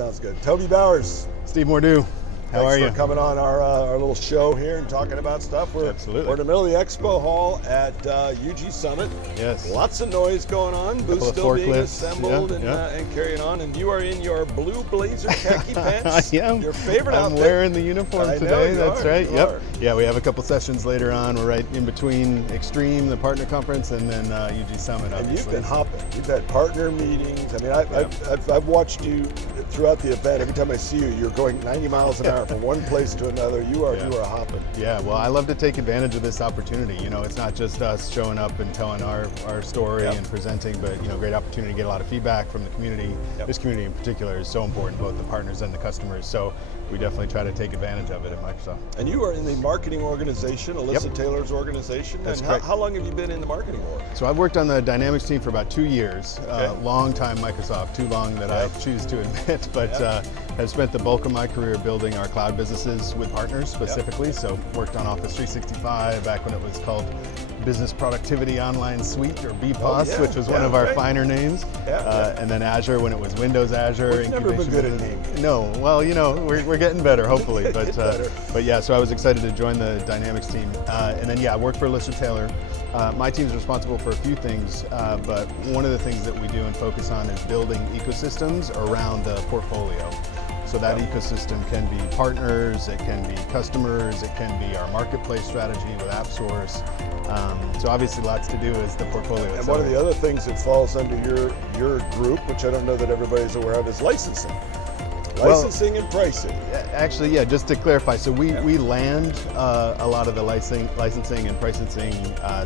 Sounds good. Toby Bowers, Steve Mordue, how are you? Thanks for coming on our little show here and talking about stuff. We're in the middle of the expo hall at UG Summit. Yes. Lots of noise going on. Booths still being assembled and carrying on. And you are in your blue blazer khaki pants. I am. Your favorite outfit. I'm wearing the uniform today. That's right. Yep. Yeah, we have a couple sessions later on. We're right in between Extreme, the partner conference, and then UG Summit. And you've been hopping. You've had partner meetings. I mean, I've watched you throughout the event. Every time I see you, you're going 90 miles an hour from one place to another. You are hopping. Yeah, well, I love to take advantage of this opportunity. You know, it's not just us showing up and telling our story and presenting, but great opportunity to get a lot of feedback from the community. This community in particular is so important, both the partners and the customers. So we definitely try to take advantage of it at Microsoft. And you are in the marketing organization, Alyssa Taylor's organization. That's correct. How long have you been in the marketing org? So I've worked on the Dynamics team for about 2 years. Long time Microsoft, too long that I choose to admit, but have spent the bulk of my career building our cloud businesses with partners specifically. So worked on Office 365 back when it was called Business Productivity Online Suite, or BPOS, which was one of our finer names. And then Azure when it was Windows Azure. You've never been good at naming. No, well, we're getting better, hopefully. But yeah, so I was excited to join the Dynamics team. And then I work for Alyssa Taylor. My team is responsible for a few things, but one of the things that we do and focus on is building ecosystems around the portfolio. So that ecosystem can be partners, it can be customers, it can be our marketplace strategy with AppSource. So obviously lots to do is the portfolio itself. And one of the other things that falls under your group, which I don't know that everybody's aware of, is licensing. Licensing and pricing. Actually, just to clarify, so we land a lot of the licensing and pricing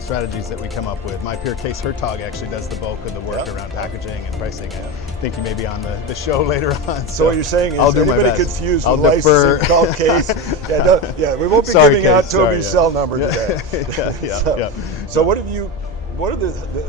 strategies that we come up with. My peer Case Hertog actually does the bulk of the work around packaging and pricing. I think he may be on the show later on. So what you're saying is anybody confused with licensing, call Case. We won't be giving out Toby's cell number today. So what have you...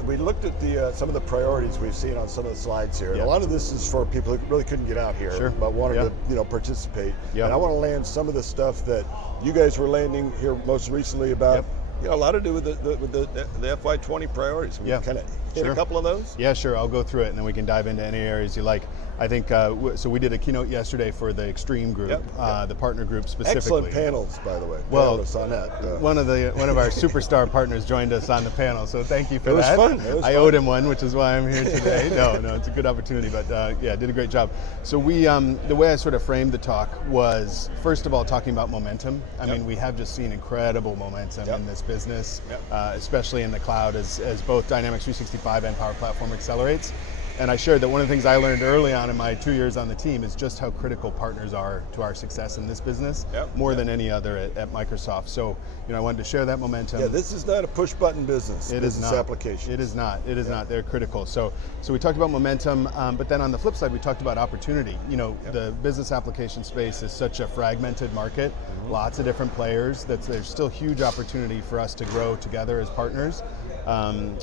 we looked at some of the priorities we've seen on some of the slides here. And a lot of this is for people who really couldn't get out here, but wanted to participate. And I want to land some of the stuff that you guys were landing here most recently about. A lot to do with the FY20 priorities. Can we kind of hit a couple of those? Yeah, sure. I'll go through it, and then we can dive into any areas you like. I think so. We did a keynote yesterday for the Extreme group, the partner group specifically. Excellent panels, by the way. Well, on that. One of our superstar partners joined us on the panel, so thank you for that. It was fun. I owed him one, which is why I'm here today. No, it's a good opportunity, but did a great job. So we, the way I sort of framed the talk was, first of all, talking about momentum. I mean, we have just seen incredible momentum in this business, especially in the cloud, as both Dynamics 365 and Power Platform accelerates. And I shared that one of the things I learned early on in my 2 years on the team is just how critical partners are to our success in this business, more than any other at Microsoft. So, I wanted to share that momentum. Yeah, this is not a push-button business. It is not. Application. It is not. It is not. They're critical. So we talked about momentum, but then on the flip side, we talked about opportunity. The business application space is such a fragmented market, lots of different players. There's still huge opportunity for us to grow together as partners.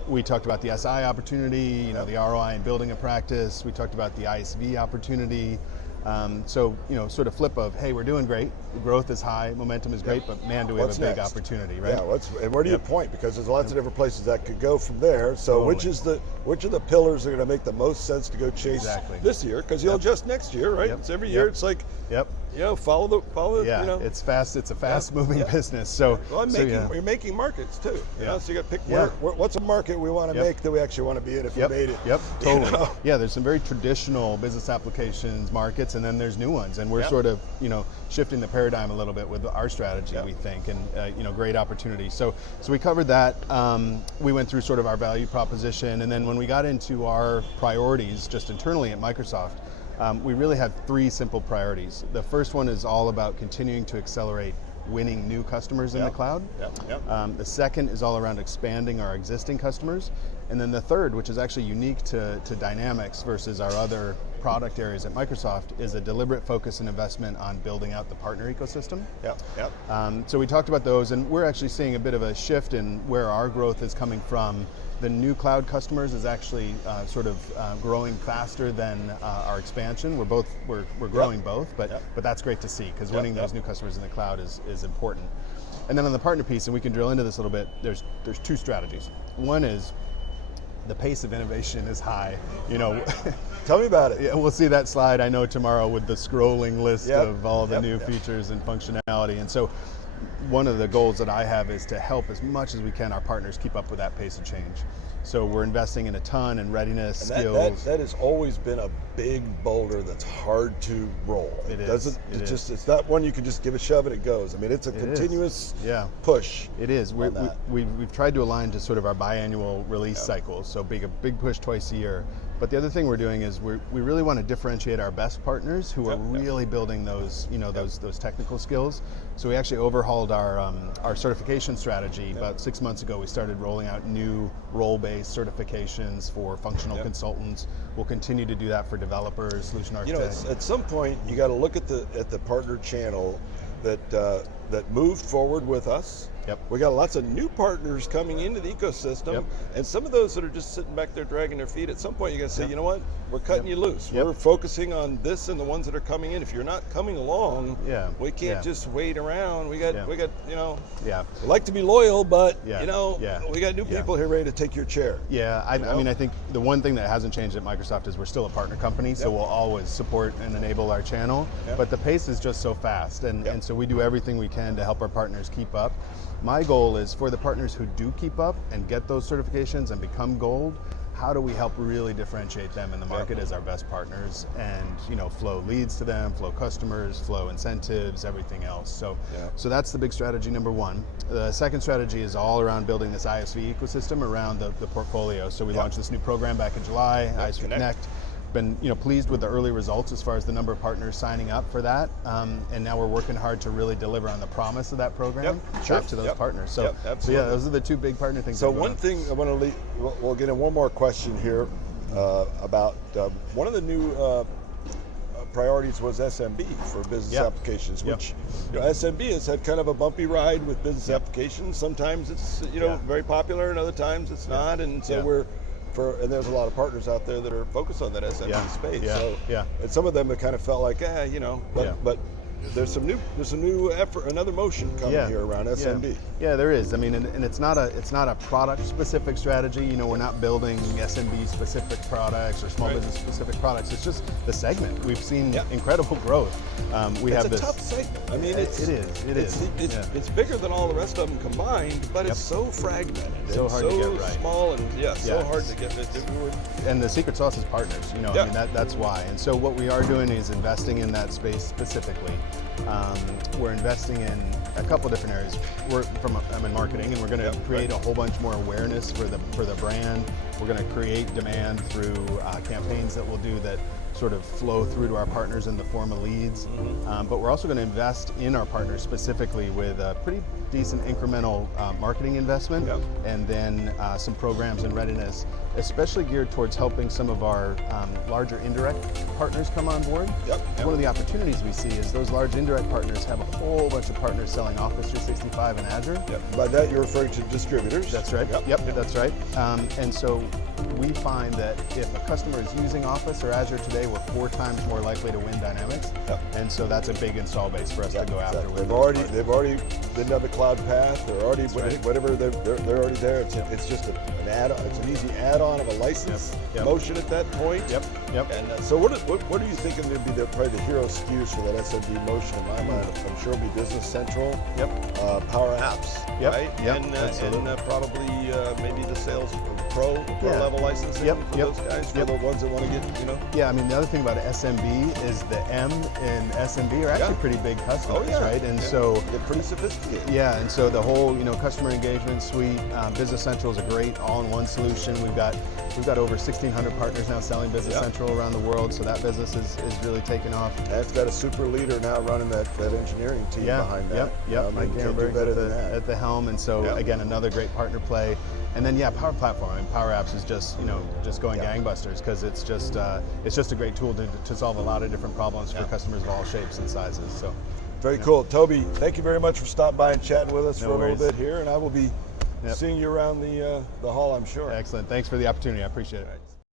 We talked about the SI opportunity, the ROI in building a practice. We talked about the ISV opportunity. Sort of flip of, hey, we're doing great. Growth is high, momentum is great, but man, do we have a big opportunity, right? Yeah, and where do you point? Because there's lots of different places that could go from there. So which are the pillars that are going to make the most sense to go chase this year? Because you'll adjust next year, right? It's every year. It's like, follow the. It's fast. It's a fast-moving business. So, you're making markets too. So you got to pick what's a market we want to make that we actually want to be in if we made it. Totally. Yeah, there's some very traditional business applications markets, and then there's new ones, and we're sort of shifting the paradigm a little bit with our strategy, we think, and great opportunity. So we covered that. We went through sort of our value proposition, and then when we got into our priorities just internally at Microsoft, we really had 3 simple priorities. The first one is all about continuing to accelerate winning new customers in the cloud. The second is all around expanding our existing customers. And then the third, which is actually unique to Dynamics versus our other product areas at Microsoft, is a deliberate focus and investment on building out the partner ecosystem. So we talked about those, and we're actually seeing a bit of a shift in where our growth is coming from. The new cloud customers is actually sort of growing faster than our expansion. We're growing both, but that's great to see, because winning those new customers in the cloud is important. And then on the partner piece, and we can drill into this a little bit, there's 2 strategies. One is the pace of innovation is high. Tell me about it. Yeah, we'll see that slide, I know, tomorrow with the scrolling list of all the new features and functionality. And so one of the goals that I have is to help as much as we can our partners keep up with that pace of change. So we're investing in a ton in readiness, skills. That has always been a big boulder that's hard to roll. It's not one you can just give a shove and it goes. I mean, it's a continuous push. It is. We've tried to align to sort of our biannual release cycles, so a big push twice a year. But the other thing we're doing is we really want to differentiate our best partners who are really building those those technical skills. So we actually overhauled our certification strategy about 6 months ago. We started rolling out new role-based certifications for functional consultants. We'll continue to do that for developers, solution architects. At some point you got to look at the partner channel that moved forward with us. We got lots of new partners coming into the ecosystem, and some of those that are just sitting back there dragging their feet. At some point, you got to say, you know what, we're cutting you loose. We're focusing on this and the ones that are coming in. If you're not coming along, we can't just wait around. We got we like to be loyal, but we got new people here ready to take your chair. I mean, I think the one thing that hasn't changed at Microsoft is we're still a partner company, so we'll always support and enable our channel. But the pace is just so fast, and so we do everything we can to help our partners keep up. My goal is for the partners who do keep up and get those certifications and become gold, how do we help really differentiate them in the market as our best partners and flow leads to them, flow customers, flow incentives, everything else. So that's the big strategy number one. The second strategy is all around building this ISV ecosystem around the portfolio. So we launched this new program back in July, ISV Connect. Been pleased with the early results as far as the number of partners signing up for that, and now we're working hard to really deliver on the promise of that program back to those partners. So, those are the two big partner things. So one thing I want to leave, we'll get in one more question here about one of the new priorities was SMB for business applications, which SMB has had kind of a bumpy ride with business applications. Sometimes it's very popular, and other times it's not, and so and there's a lot of partners out there that are focused on that SMB space. And some of them have kind of felt like, but there's some new effort, another motion coming here around SMB. Yeah, there is. I mean, and it's not a product specific strategy. We're not building SMB specific products or small business specific products. It's just the segment. We've seen incredible growth. It's a tough segment. I mean, it is. It's bigger than all the rest of them combined, but it's so fragmented, so hard to get right, small, and so hard to get. And the secret sauce is partners. I mean, that's why. And so what we are doing is investing in that space specifically. We're investing in a couple different areas. I'm in marketing, and we're going to create a whole bunch more awareness for the brand. We're going to create demand through campaigns that we'll do that sort of flow through to our partners in the form of leads. But we're also going to invest in our partners specifically with a pretty decent incremental marketing investment, and then some programs in readiness, especially geared towards helping some of our larger indirect partners come on board. One of the opportunities we see is those large indirect partners have a whole bunch of partners selling Office 365 and Azure. By that you're referring to distributors. That's right. That's right. And so we find that if a customer is using Office or Azure today, we're 4 times more likely to win Dynamics. And so that's a big install base for us to go after. They've already been down the cloud path. They're already whatever they're already there. It's just an add-on. It's an easy add-on of a license motion at that point. And so what are you thinking would be probably the hero SKUs for that SMB motion? In my mind, I'm sure it'll be Business Central, Power Apps, right? And probably maybe the Sales Pro level licensing for those guys, for the ones that want to get, Yeah, I mean, the other thing about SMB is the M in SMB are actually pretty big customers, right? And so they're pretty sophisticated. Yeah, and so the whole customer engagement suite, Business Central is a great all-in-one solution. We've got over 1,600 partners now selling Business Central around the world, so that business is really taking off. And it's got a super leader now running that engineering team behind that. Mike Garenberg at the helm, and so again, another great partner play. And then Power Platform and Power Apps is just going gangbusters, because it's just a great tool to solve a lot of different problems for customers of all shapes and sizes. So very cool. Toby, thank you very much for stopping by and chatting with us for a little bit here, and I will be seeing you around the hall, I'm sure. Excellent. Thanks for the opportunity. I appreciate it.